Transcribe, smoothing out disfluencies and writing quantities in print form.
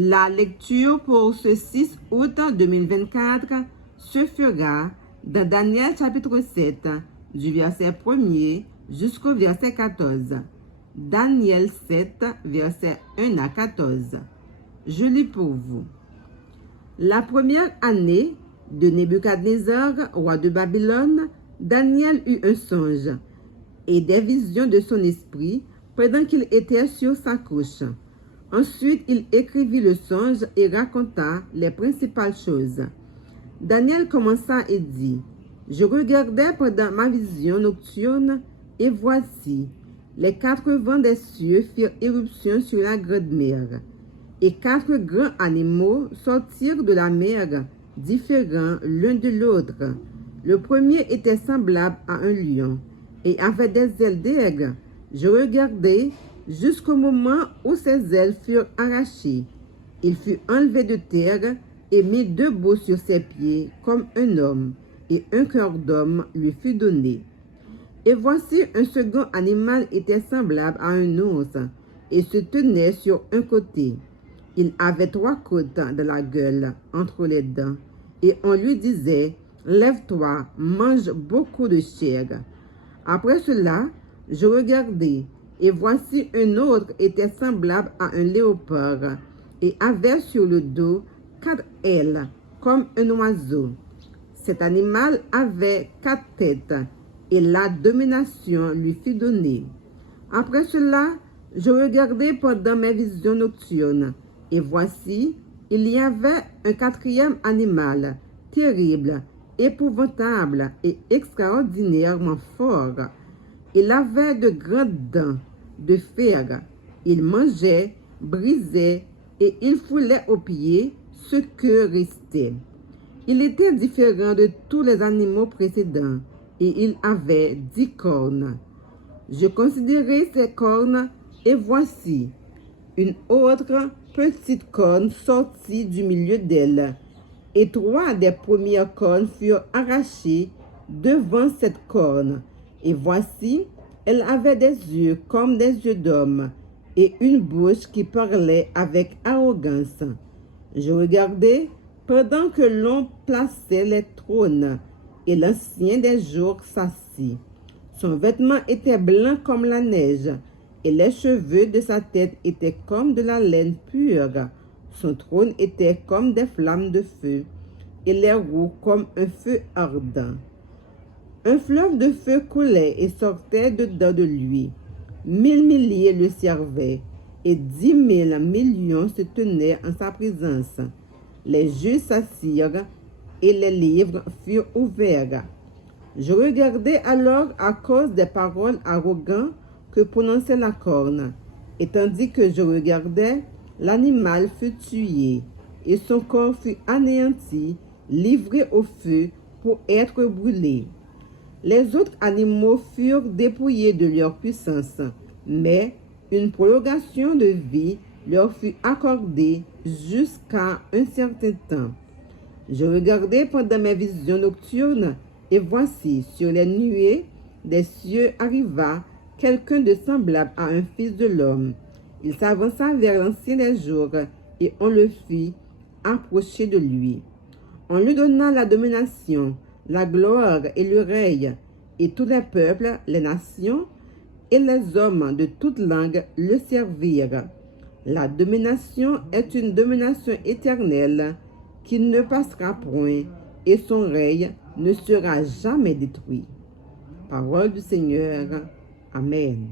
La lecture pour ce 6 août 2024 se fera dans Daniel chapitre 7, du verset 1er jusqu'au verset 14. Daniel 7, verset 1 à 14. Je lis pour vous. La première année de Nebuchadnezzar, roi de Babylone, Daniel eut un songe et des visions de son esprit pendant qu'il était sur sa couche. Ensuite, il écrivit le songe et raconta les principales choses. Daniel commença et dit, « Je regardais pendant ma vision nocturne, et voici, les 4 vents des cieux firent éruption sur la grande mer, et 4 grands animaux sortirent de la mer, différents l'un de l'autre. Le premier était semblable à un lion, et avait des ailes d'aigle. Je regardai jusqu'au moment où ses ailes furent arrachées. Il fut enlevé de terre et mis debout sur ses pieds comme un homme, et un cœur d'homme lui fut donné. Et voici un second animal était semblable à un ours, et se tenait sur un côté. Il avait 3 côtes dans la gueule, entre les dents, et on lui disait, « Lève-toi, mange beaucoup de chair. » Après cela, je regardai, et voici un autre était semblable à un léopard, et avait sur le dos 4 ailes, comme un oiseau. Cet animal avait 4 têtes, et la domination lui fut donnée. Après cela, je regardai pendant mes visions nocturnes, et voici, il y avait un 4e animal, terrible, épouvantable et extraordinairement fort. Il avait de grandes dents de fer. Il mangeait, brisait et il foulait aux pieds ce que restait. Il était différent de tous les animaux précédents et il avait 10 cornes. Je considérai ces cornes et voici, une autre petite corne sortit du milieu d'elle. Et 3 des premières cornes furent arrachées devant cette corne. Et voici, elle avait des yeux comme des yeux d'homme, et une bouche qui parlait avec arrogance. Je regardais pendant que l'on plaçait les trônes, et l'ancien des jours s'assit. Son vêtement était blanc comme la neige, et les cheveux de sa tête étaient comme de la laine pure. Son trône était comme des flammes de feu, et les roues comme un feu ardent. Un fleuve de feu coulait et sortait dedans de lui. 1000 milliers le servaient, et 10 000 millions se tenaient en sa présence. Les juges s'assirent, et les livres furent ouverts. Je regardais alors à cause des paroles arrogantes que prononçait la corne, et tandis que je regardais, l'animal fut tué, et son corps fut anéanti, livré au feu pour être brûlé. Les autres animaux furent dépouillés de leur puissance, mais une prolongation de vie leur fut accordée jusqu'à un certain temps. Je regardais pendant mes visions nocturnes, et voici, sur les nuées des cieux arriva quelqu'un de semblable à un fils de l'homme. Il s'avança vers l'ancien des jours, et on le fit approcher de lui. On lui donna la domination, la gloire et le règne, et tous les peuples, les nations et les hommes de toute langue le servirent. La domination est une domination éternelle qui ne passera point, et son règne ne sera jamais détruit. Parole du Seigneur. Amen.